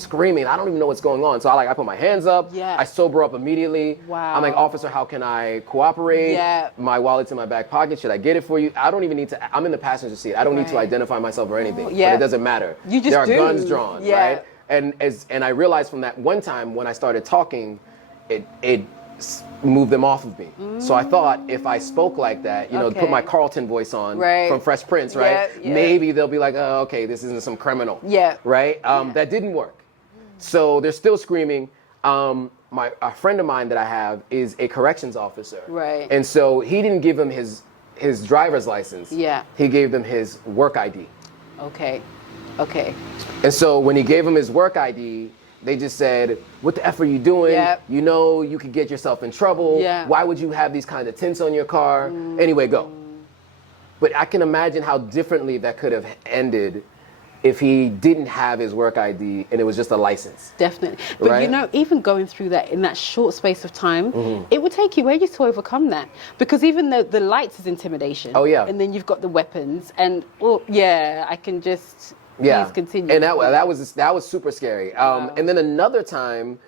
I don't even know what's going on. So I put my hands up. Yeah. I sober up immediately. Wow. I'm like, officer, how can I cooperate? Yeah. My wallet's in my back pocket. Should I get it for you? I don't even need to. I'm in the passenger seat. I don't need to identify myself or anything. Yeah. But it doesn't matter. You just there are do. guns drawn, Yeah. right? And I realized from that one time when I started talking, it moved them off of me. So I thought if I spoke like that, put my Carlton voice on from Fresh Prince, right? Yeah. Maybe they'll be like, oh, okay, this isn't some criminal. Yeah. Right? That didn't work. So they're still screaming. A friend of mine that I have is a corrections officer. Right. And so he didn't give him his driver's license. Yeah. He gave them his work ID. Okay. And so when he gave him his work ID, they just said, what the F are you doing? Yep. You could get yourself in trouble. Yeah. Why would you have these kind of tints on your car? Anyway, go. But I can imagine how differently that could have ended if he didn't have his work ID and it was just a license. Definitely. But right? Even going through that in that short space of time, it would take you ages to overcome that. Because even though the lights is intimidation. Oh, yeah. And then you've got the weapons and, I can just... Please continue. And that was super scary. Wow. And then another time,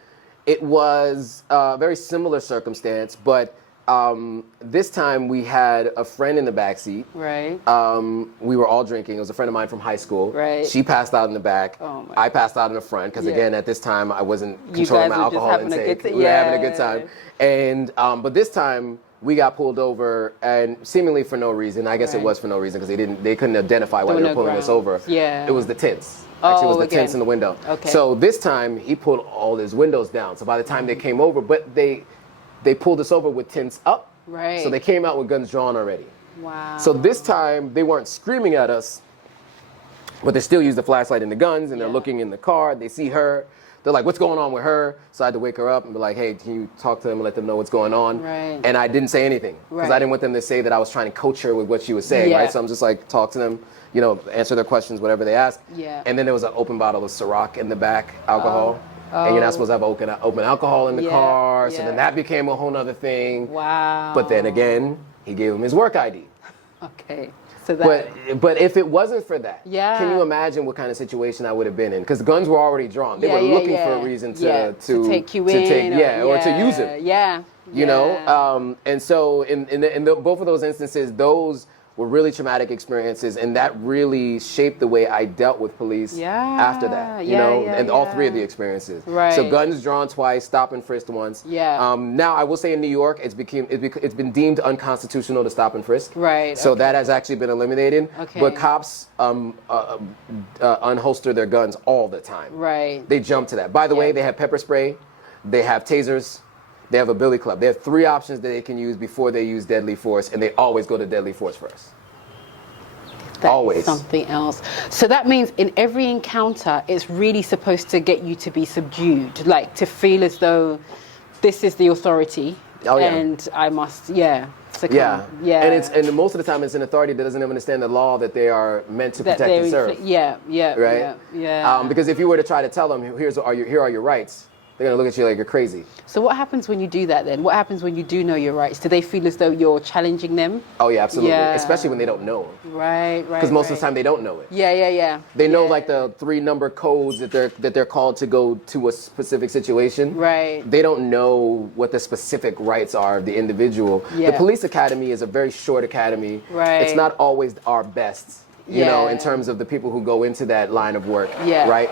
it was a very similar circumstance, but this time we had a friend in the backseat. Right. We were all drinking. It was a friend of mine from high school. Right. She passed out in the back. Oh my I passed out in the front because again, at this time, I wasn't You controlling guys my were just alcohol having a intake. good We were having a good time. And but this time we got pulled over and seemingly for no reason. I guess it was for no reason because they couldn't identify why they were pulling us over. Yeah. It was the tints. Actually, it was the again. tints in the window. Okay. So this time he pulled all his windows down. So by the time they came over, but they pulled us over with tints up. Right. So they came out with guns drawn already. Wow. So this time they weren't screaming at us, but they still used the flashlight and the guns, and they're looking in the car. They see her. They're like, what's going on with her? So I had to wake her up and be like, hey, can you talk to them and let them know what's going on? Right. And I didn't say anything because I didn't want them to say that I was trying to coach her with what she was saying, right? So I'm just like, talk to them, answer their questions, whatever they ask. Yeah. And then there was an open bottle of Ciroc in the back, alcohol. And you're not supposed to have open alcohol in the car. So then that became a whole nother thing. Wow. But then again, he gave him his work ID. Okay. So that. But if it wasn't for that, Yeah. can you imagine what kind of situation I would have been in? Because guns were already drawn. They were looking for a reason to take you in. Or to use it. Yeah. You know? And so in both of those instances, those were really traumatic experiences, and that really shaped the way I dealt with police after that. And all three of the experiences. Right. So guns drawn twice, stop and frisked once. Yeah. Now I will say in New York, it's been deemed unconstitutional to stop and frisk. Right. So that has actually been eliminated. Okay. But cops unholster their guns all the time. Right. They jump to that. By the way, they have pepper spray, they have tasers. They have a billy club. They have three options that they can use before they use deadly force, and they always go to deadly force first. Always. Something else. So that means in every encounter, it's really supposed to get you to be subdued, like to feel as though this is the authority, and I must, succumb. And most of the time, it's an authority that doesn't even understand the law that they are meant to protect and serve. Right. Because if you were to try to tell them, here are your rights, they're going to look at you like you're crazy. So what happens when you do that then? What happens when you do know your rights? Do they feel as though you're challenging them? Oh, yeah, absolutely. Yeah. Especially when they don't know. Right. Because most of the time they don't know it. Yeah. They know like the 3-number codes that they're called to go to a specific situation. Right. They don't know what the specific rights are of the individual. Yeah. The police academy is a very short academy. Right. It's not always our best. You know, in terms of the people who go into that line of work, right?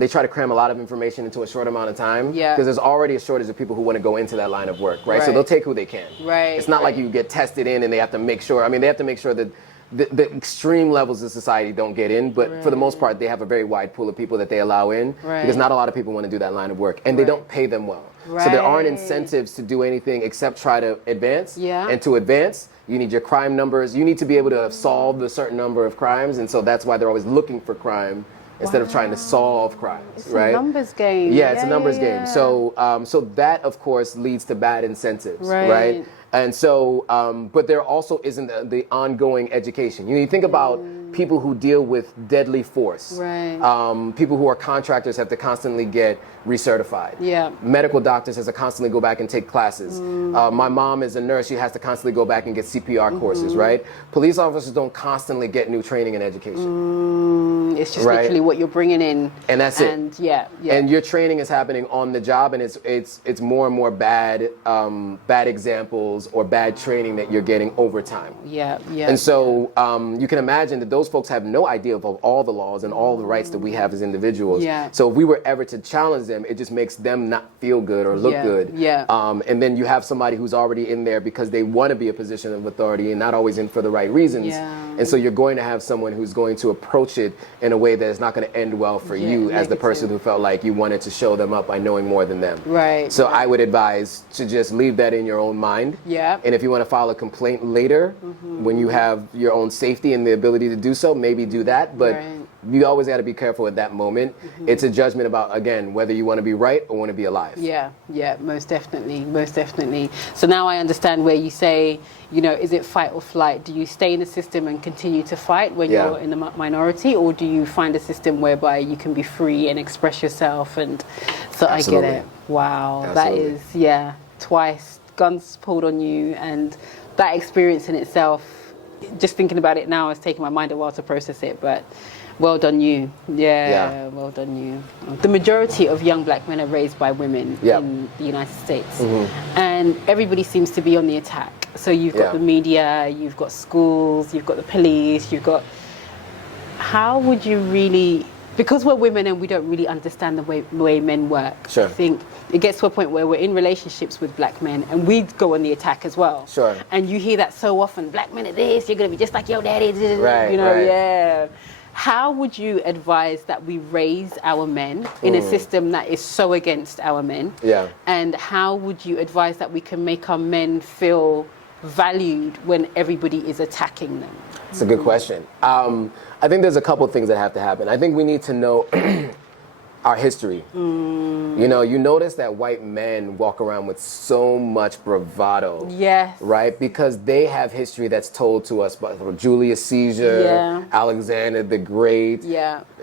They try to cram a lot of information into a short amount of time because there's already a shortage of people who want to go into that line of work, right? So they'll take who they can. Right. It's not like you get tested in and they have to make sure. I mean, they have to make sure that the extreme levels of society don't get in, but for the most part, they have a very wide pool of people that they allow in because not a lot of people want to do that line of work, and they don't pay them well. So there aren't incentives to do anything except try to advance. And to advance, you need your crime numbers. You need to be able to solve a certain number of crimes, and so that's why they're always looking for crime instead of trying to solve crimes. It's a numbers game. Yeah, it's a numbers game. So, so that of course leads to bad incentives, right? And so, but there also isn't the ongoing education. You think about people who deal with deadly force. People who are contractors have to constantly get recertified. Medical doctors have to constantly go back and take classes. My mom is a nurse. She has to constantly go back and get CPR courses, right? Police officers don't constantly get new training and education. It's just literally what you're bringing in. And that's it. And your training is happening on the job, and it's more and more bad examples or bad training that you're getting over time. And so you can imagine that those folks have no idea of all the laws and all the rights that we have as individuals. So if we were ever to challenge them, it just makes them not feel good or look good. And then you have somebody who's already in there because they want to be a position of authority and not always in for the right reasons. And so you're going to have someone who's going to approach it in a way that is not going to end well for you as the person who felt like you wanted to show them up by knowing more than them. So I would advise to just leave that in your own mind. And if you want to file a complaint later, when you have your own safety and the ability to do so, maybe do that. But you always got to be careful at that moment. It's a judgment about, again, whether you want to be right or want to be alive. Most definitely. So now I understand where you say, you know, is it fight or flight? Do you stay in the system and continue to fight when you're in the minority, or do you find a system whereby you can be free and express yourself? And so I get it. Wow, that is, twice guns pulled on you, and that experience in itself, just thinking about it now, it's taken my mind a while to process it, but well done you. Well done you. The majority of young black men are raised by women in the United States, and everybody seems to be on the attack. So you've got the media, you've got schools, you've got the police, you've got... How would you really... Because we're women and we don't really understand the way men work, I think it gets to a point where we're in relationships with black men and we go on the attack as well. And you hear that so often, black men are this, you're going to be just like your daddy, you know, How would you advise that we raise our men in a system that is so against our men? And how would you advise that we can make our men feel valued when everybody is attacking them? It's a good question. I think there's a couple of things that have to happen. I think we need to know our history. You know, you notice that white men walk around with so much bravado. Right? Because they have history that's told to us by Julius Caesar, Alexander the Great,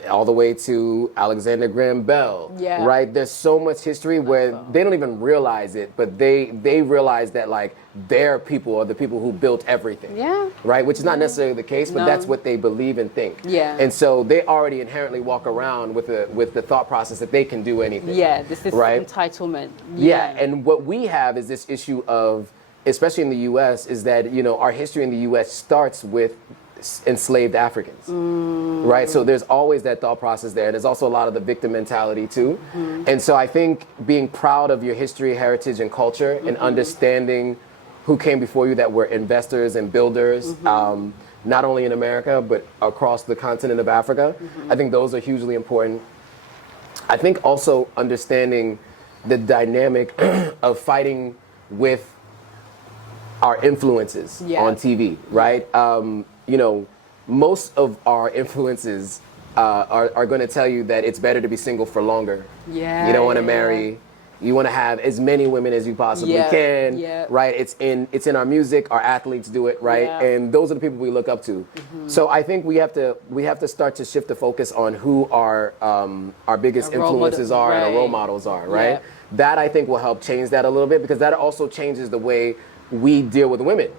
all the way to Alexander Graham Bell. Right? There's so much history where they don't even realize it, but they realize that, like, their people are the people who built everything. Right? Which is not necessarily the case, but that's what they believe and think. And so they already inherently walk around with the thought process that they can do anything. This is entitlement. And what we have is this issue of, especially in the U.S., is that, you know, our history in the U.S. starts with enslaved Africans, right? So there's always that thought process there. And there's also a lot of the victim mentality too. And so I think being proud of your history, heritage, and culture, and understanding who came before you that were investors and builders, not only in America, but across the continent of Africa, I think those are hugely important. I think also understanding the dynamic of fighting with our influences on TV, right? You know, most of our influences are going to tell you that it's better to be single for longer. You don't want to marry. You want to have as many women as you possibly can, right? It's in our music. Our athletes do it, right? And those are the people we look up to. So I think we have to start to shift the focus on who our biggest influences are and our role models are, right? That I think will help change that a little bit, because that also changes the way we deal with women,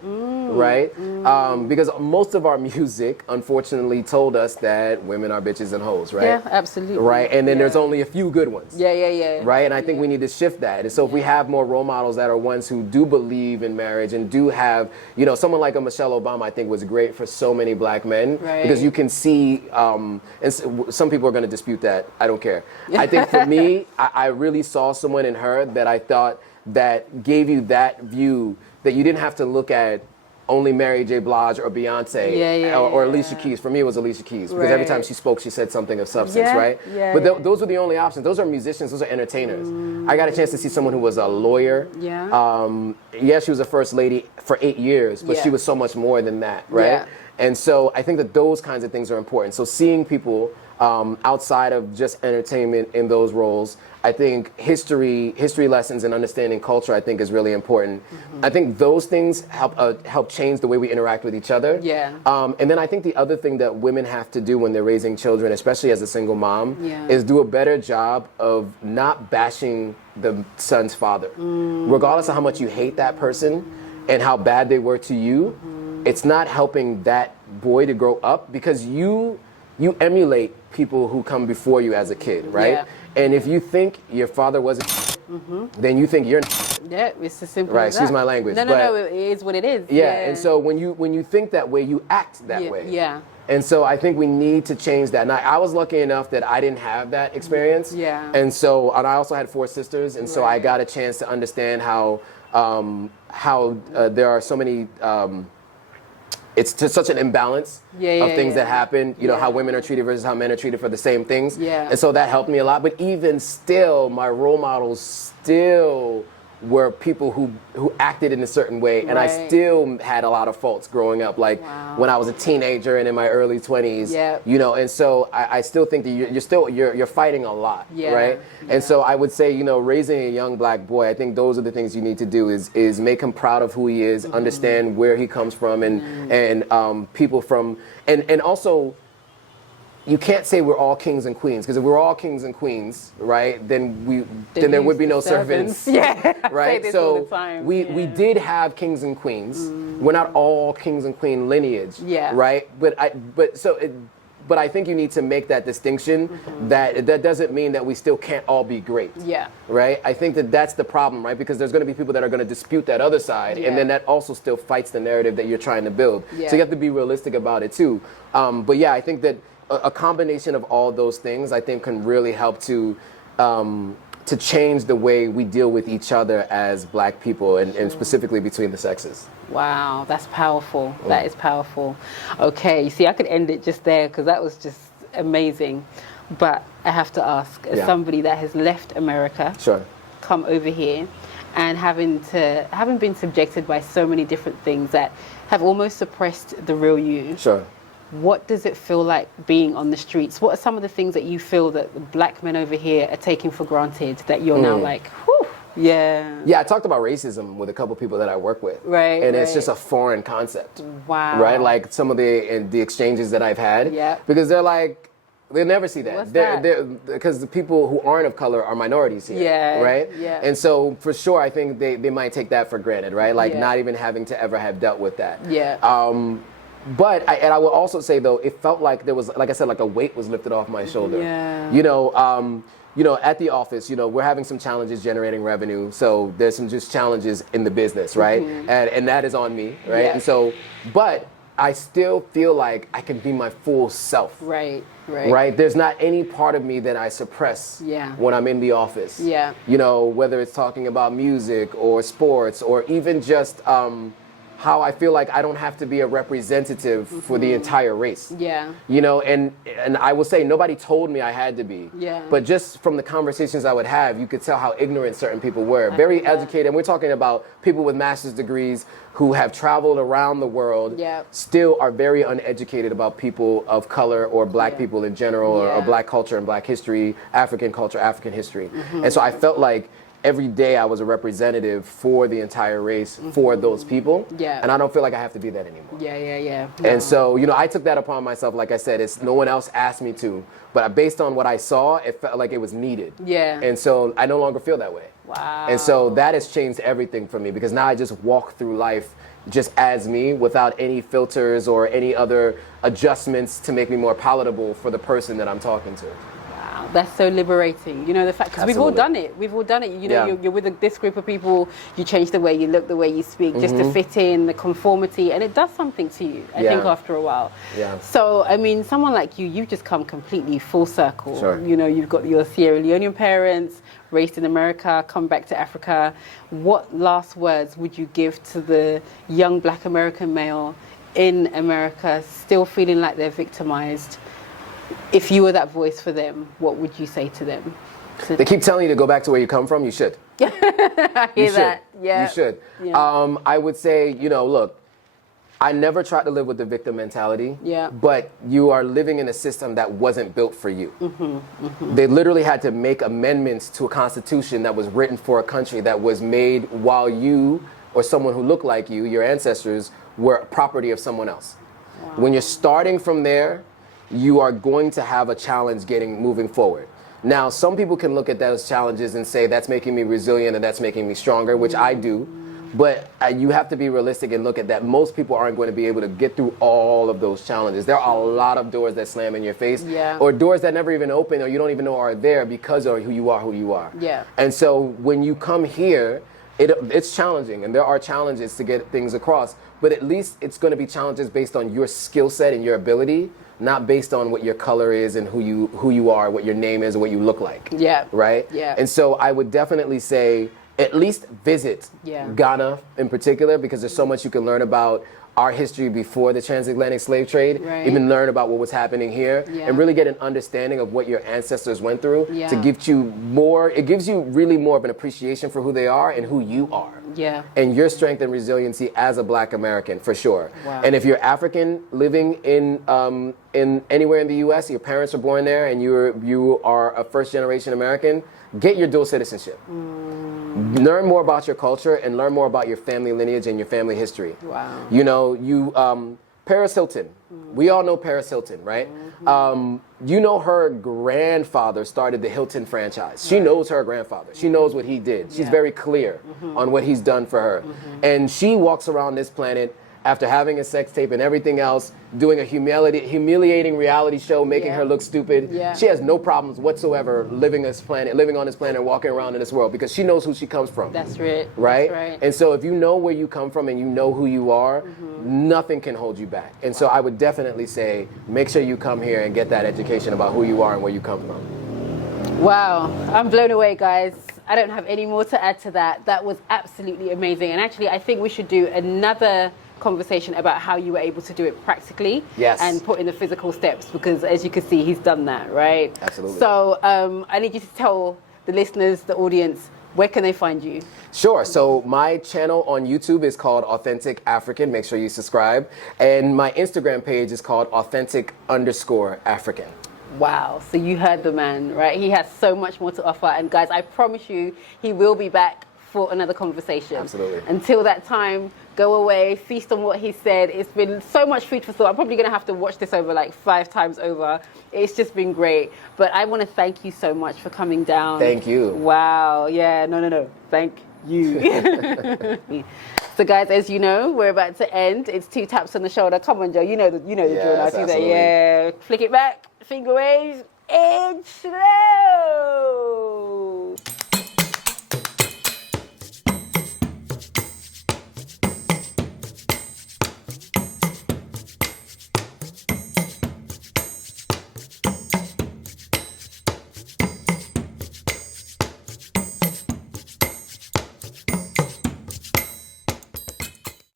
right? Because most of our music, unfortunately, told us that women are bitches and hoes, right? Yeah, absolutely. Right? And then there's only a few good ones. Right? And I think we need to shift that. And so if we have more role models that are ones who do believe in marriage and do have, you know, someone like a Michelle Obama, I think was great for so many black men, because you can see, and some people are going to dispute that. I don't care. I think for me, I really saw someone in her that I thought that gave you that view, that you didn't have to look at only Mary J. Blige or Beyonce or Alicia Keys. For me, it was Alicia Keys because every time she spoke, she said something of substance, right? But those were the only options. Those are musicians. Those are entertainers. I got a chance to see someone who was a lawyer. She was a first lady for 8 years, but she was so much more than that, right? And so I think that those kinds of things are important. So seeing people outside of just entertainment in those roles, I think history lessons and understanding culture, I think, is really important. I think those things help change the way we interact with each other. And then I think the other thing that women have to do when they're raising children, especially as a single mom, is do a better job of not bashing the son's father. Regardless of how much you hate that person and how bad they were to you, it's not helping that boy to grow up because you emulate people who come before you as a kid, right? And if you think your father wasn't, then you think you're. Yeah, it's as simple right. as that. Excuse my language. No, it is what it is. And so when you think that way, you act that way. And so I think we need to change that. And I was lucky enough that I didn't have that experience. And I also had 4 sisters, and so I got a chance to understand how there are so many. It's just such an imbalance of things that happen, you know, how women are treated versus how men are treated for the same things. And so that helped me a lot. But even still, my role models still were people who acted in a certain way. And I still had a lot of faults growing up, like when I was a teenager and in my early 20s, you know, and so I still think that you're fighting a lot, right? And so I would say, you know, raising a young black boy, I think those are the things you need to do is make him proud of who he is, understand where he comes from and people from, and also, you can't say we're all kings and queens, because if we're all kings and queens, right, then there would be no servants. Right? So we did have kings and queens. We're not all kings and queen lineage. Right? But I think you need to make that distinction that doesn't mean that we still can't all be great. Right? I think that's the problem, right? Because there's going to be people that are going to dispute that other side, and then that also still fights the narrative that you're trying to build. So you have to be realistic about it too. But yeah, I think that a combination of all those things, I think, can really help to change the way we deal with each other as black people, and specifically between the sexes. Wow, that's powerful. That is powerful. Okay, you see, I could end it just there because that was just amazing. But I have to ask, as somebody that has left America, come over here, and having been subjected by so many different things that have almost suppressed the real you. What does it feel like being on the streets? What are some of the things that you feel that the black men over here are taking for granted that you're now like, whew, I talked about racism with a couple people that I work with. Right. And it's just a foreign concept. Wow. Right? Like some of the exchanges that I've had. Because they're like, they'll never see that. What's that? Because the people who aren't of color are minorities here. Right? And so for sure, I think they might take that for granted, right? Like not even having to ever have dealt with that. But I will also say, though, it felt like there was, like I said, like a weight was lifted off my shoulder. You know, at the office, you know, we're having some challenges generating revenue. So there's some just challenges in the business, right? And that is on me, right? And so, but I still feel like I can be my full self. Right? There's not any part of me that I suppress when I'm in the office. You know, whether it's talking about music or sports or even just how I feel like I don't have to be a representative for the entire race. You know, and I will say nobody told me I had to be. But just from the conversations I would have, you could tell how ignorant certain people were. Very educated, and we're talking about people with master's degrees who have traveled around the world, still are very uneducated about people of color or black people in general, or black culture and black history, African culture, African history. And so I felt like every day I was a representative for the entire race, for those people. And I don't feel like I have to be that anymore. And so, you know, I took that upon myself. Like I said, no one else asked me to, but based on what I saw, it felt like it was needed. And so I no longer feel that way. And so that has changed everything for me, because now I just walk through life just as me, without any filters or any other adjustments to make me more palatable for the person that I'm talking to. Wow, that's so liberating. You know, the fact, because we've all done it. We've all done it. You know, you're with this group of people, you change the way you look, the way you speak, just to fit in, the conformity, and it does something to you, I think, after a while. Yeah. So, I mean, someone like you, you've just come completely full circle. Sure. You know, you've got your Sierra Leonean parents, raised in America, come back to Africa. What last words would you give to the young Black American male in America, still feeling like they're victimized? If you were that voice for them, what would you say to them? They keep telling you to go back to where you come from. You should. I hear that. Yeah. You should. Yeah. I would say, you know, look, I never tried to live with the victim mentality. Yeah. But you are living in a system that wasn't built for you. They literally had to make amendments to a constitution that was written for a country that was made while you or someone who looked like you, your ancestors, were property of someone else. Wow. When you're starting from there, you are going to have a challenge moving forward. Now, some people can look at those challenges and say, that's making me resilient and that's making me stronger, which I do. But you have to be realistic and look at that. Most people aren't going to be able to get through all of those challenges. There are a lot of doors that slam in your face, or doors that never even open, or you don't even know are there because of who you are. Yeah. And so when you come here, it's challenging, and there are challenges to get things across, but at least it's going to be challenges based on your skill set and your ability, not based on what your color is and who you are, what your name is, or what you look like. Yeah. Right? Yeah. And so I would definitely say at least visit Ghana in particular, because there's so much you can learn about our history before the transatlantic slave trade, even learn about what was happening here, and really get an understanding of what your ancestors went through to give you more, it gives you really more of an appreciation for who they are and who you are. Yeah. And your strength and resiliency as a Black American, for sure. Wow. And if you're African living in anywhere in the US, your parents were born there and you are a first generation American, get your dual citizenship. Learn more about your culture and learn more about your family lineage and your family history. Wow. You know, Paris Hilton. We all know Paris Hilton, right? You know, her grandfather started the Hilton franchise. She knows her grandfather. She knows what he did. She's very clear on what he's done for her. And she walks around this planet after having a sex tape and everything else, doing a humiliating reality show, making her look stupid. Yeah. She has no problems whatsoever living on this planet, and walking around in this world, because she knows who she comes from. That's right. Right? That's right. And so if you know where you come from and you know who you are, nothing can hold you back. And so I would definitely say, make sure you come here and get that education about who you are and where you come from. Wow, I'm blown away, guys. I don't have any more to add to that. That was absolutely amazing. And actually, I think we should do another conversation about how you were able to do it practically and put in the physical steps, because as you can see, he's done that, right? Absolutely. So I need you to tell the listeners, the audience, where can they find you? Sure. So my channel on YouTube is called Authentic African. Make sure you subscribe. And my Instagram page is called Authentic_African. Wow. So you heard the man, right? He has so much more to offer. And guys, I promise you, he will be back for another conversation. Absolutely. Until that time, go away, feast on what he said. It's been so much food for thought. I'm probably going to have to watch this over like 5 times over. It's just been great. But I want to thank you so much for coming down. Thank you. Wow. Yeah, no. Thank you. So guys, as you know, we're about to end. It's 2 taps on the shoulder. Come on, Joe. You know the drill. I'll do that. Yeah. Flick it back. Finger waves. And slow.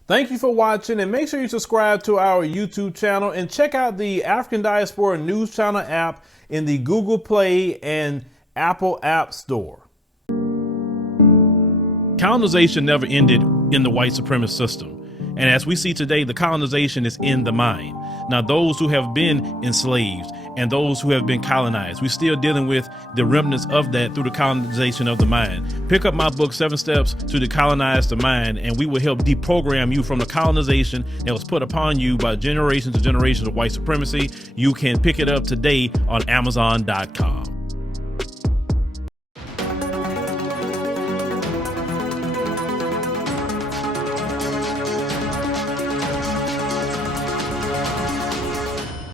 Thank you for watching, and make sure you subscribe to our YouTube channel and check out the African Diaspora News Channel app in the Google Play and Apple App Store. Colonization never ended in the white supremacist system. And as we see today, the colonization is in the mind. Now, those who have been enslaved and those who have been colonized, we're still dealing with the remnants of that through the colonization of the mind. Pick up my book, 7 Steps to Decolonize the Mind, and we will help deprogram you from the colonization that was put upon you by generations and generations of white supremacy. You can pick it up today on Amazon.com.